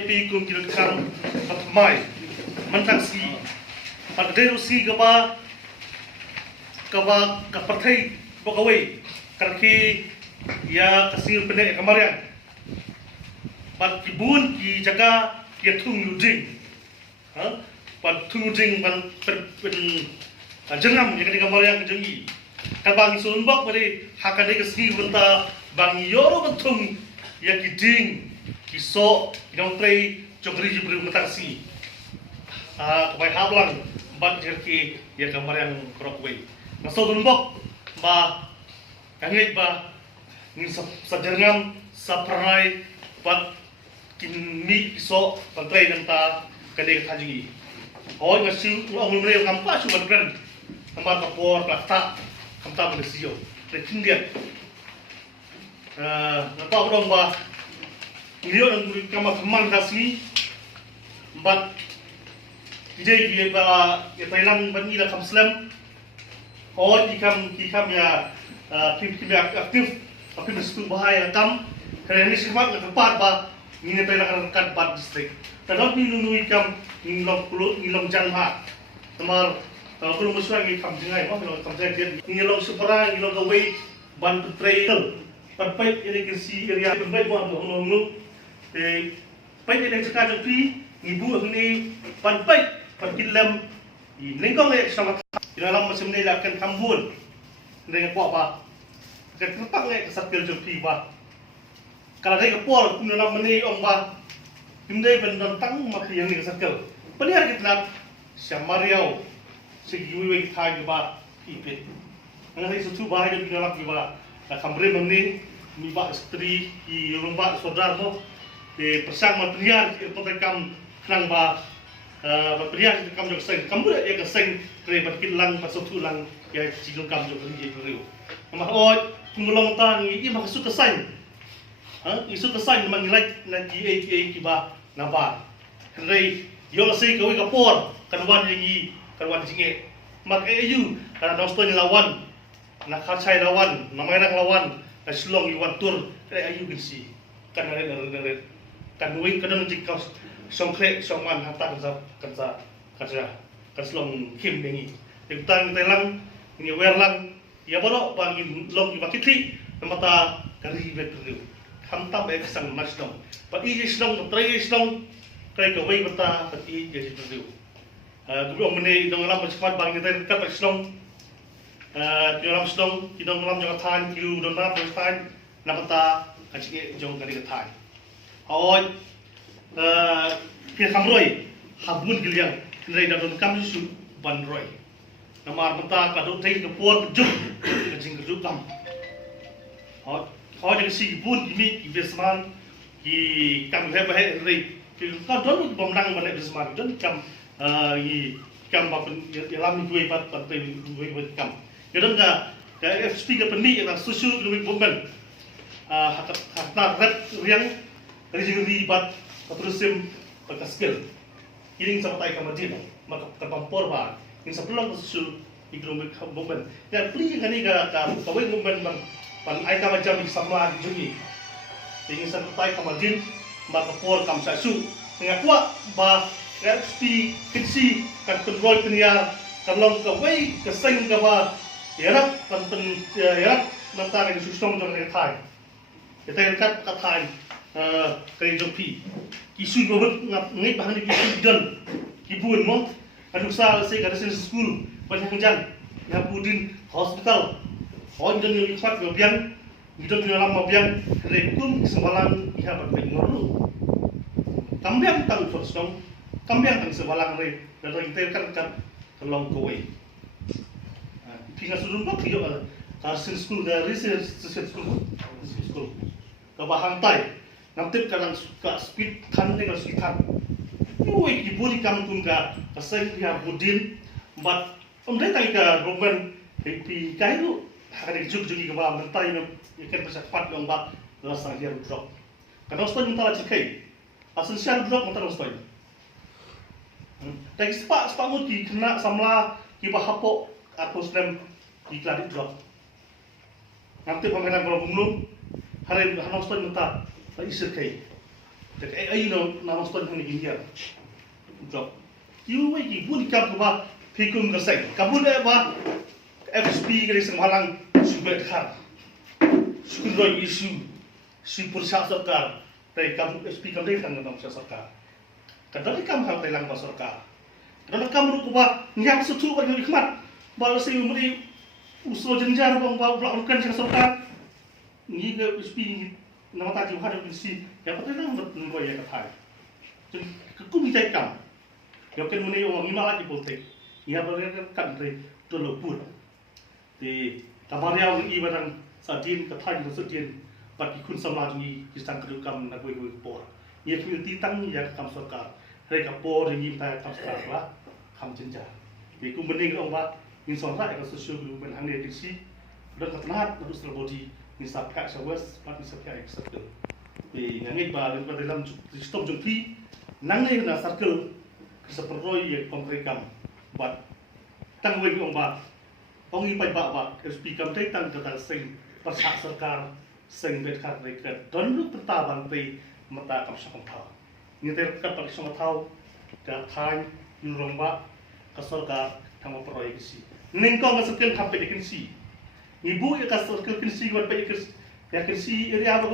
pi kum kilo kang patmai mantang si padero si gaba kapathai bokawai karki ya kasir pene kamarian pat kibun ki jaga ya thung yuding pat thung yuding ban pen jengam ya kini kamarian kejengi kabang sunbok bari hakane kasi benta bang yoro betung ya kiding kiso yang play jogri jibri matasi kabai hablang bat jerki ya kamarian krokwe naso sunbok ba kangit ba ni sajengam saprai bat kinmi kiso pantrai nanta kade kaji hoy ngasi ngul mre kampa su ban kamar kapor plata kamta bersio rekindian napa dong ba video yang kama teman kasih bat ide dia ba ya Thailand ban ila kamslam hoy dikam ya tim aktif tapi mesti bahaya kam kerana ini semak tempat ba ini Thailand kan bat distrik tadot ni nunui kam nilong janha temar kalau musuh yang kam jengai mah kalau kam jengai nilong supera nilong gawai ban trail panpai ini kisi area panpai buat ngomong pai ini cakap jadi ibu ini panpai pankilam lingkong yang sama dalam macam ni akan kambun dengan kuat ba akan tempat ni kesakil jadi ba kalau dia kepol dalam meni om ba indai bentang mati yang ni kesakil benar kita nak Samariau segiwi thai ba pipit ngai sutu ba hidup dalam ba kamre meni mi ba istri i rumah saudara mo persang material pertekam nang ba material kam jok seng kamu ya ke seng re bat kilang pasutu lang ya jilung kam jok ri riu ma oi kumulong tan i maksud kesan isu kesan mangilai na ki ba na ba re yo sei ko ka por kanwan yi kanwan jinge mak ayu kana dostoi lawan na khachai lawan namai nang lawan na slong yuan tur re ayu gisi kana re kan wing kadang jika songkret songman hatta kerja slong kim nengi tentang Thailand ini werlang ya bolok bangin long ibakitli mata kari betul hamta baik sang masdom pati isdom trai isdom kai ka wei mata pati jadi betul dulu mene dong lam cepat bangin Thailand kat isdom dalam isdom kidong lam jangan tan kiu dong lam tan namata kacik jong kari tan oi pihak kamroi habun giliang dari dalam kami su bandroi namar mata kadut tei kepor kejuk kejing kejuk kam oi jadi si bun ini investment di kam heba hei kau don bomdang mana investment don kam kam bapen dalam dua bat pantai dua kam kadang ka FSP ke pendi yang susu lebih bomben hatta red riang rezeki bat terusim skill ini sampai kamadin maka terpampor ba ini sebelum susu ekonomi bomben dan pli ngani ka kawai bomben pan ai ka macam sama jungi ini sampai kamadin maka por kam sasu ngakwa ba FSP kisi kan kontrol peniar kalong kawai keseng ka ba yarap pan yarap mata ni susum jong ni thai kita kat ka thai kaya jopi isu gobet ngai bahan di dan kibun mo anu sa se kada sen school banyak jan ya budin hospital on dan yang ikut gobiang hidup dalam mobiang rekun sebalang iha bat ngorlu kambiang tang forsong kambiang tang sebalang re dan kita kan kelong kowe tinggal surun kok yo karsen school dari school kabahang tai namtip kadang suka speed kan dengan speed kan woi kibuli kam tungga kasai dia budin but umdai tai ka roman pi kai lu hakade juk jugi ka ba mentai no ikan besar pat dong ba rasa dia drop kadang stoi mentala cikai asan siar drop mentala stoi tai spa mut ki kena samla ki ba hapo atau stem ki kladi drop namtip pamenang kalau bumlu haren hanos stoi mentala tak isir kai Jadi nama stone yang ini dia. Job. You wait, pun kam kuba pikum keseng. Kabun apa FSP kali semalang subet khar. Sukun isu sipur sarkar. Dari kam FSP kam dari tangga sarkar. Kadang kam hal telang sarkar. Kadang kam kuba nyam sutu kan hikmat. Balas saya umri usul jenjar bang bukan sarkar. Ni ke FSP nama tadi ada bisi. Yang penting nak buat yang kata. Jadi kekum kita kam. Yang kan mana orang ni malah di politik. Ia berkan dari telur. Di kamarnya orang ini barang sadin ketai sedin bagi kun sama ni kisah kedukam nak buat por. Ia community tang ia kam sarkar. Mereka por ini tak kam sarkar lah kam jenjar. Jadi kum bening orang buat insan rakyat ke sosial guru berhang dia diksi dan ketenahat harus terbodi nisab kak sawas pat nisab kak circle. Di ngangai ba dalam sistem jumpi nangai na circle seperti yang konkretam buat tanggung orang ba orang ini ba SP kam tai tang kata sing pasal sarkar sing bedkar rekat dan lu pertaban pe mata kam sakam thau ni ter kat pak sakam thau da thai yu rong ba ka sarkar thang proyek si ningkong ka circle kam pe dekin si ibu ya ka circle kin si buat pe ya kin si area ba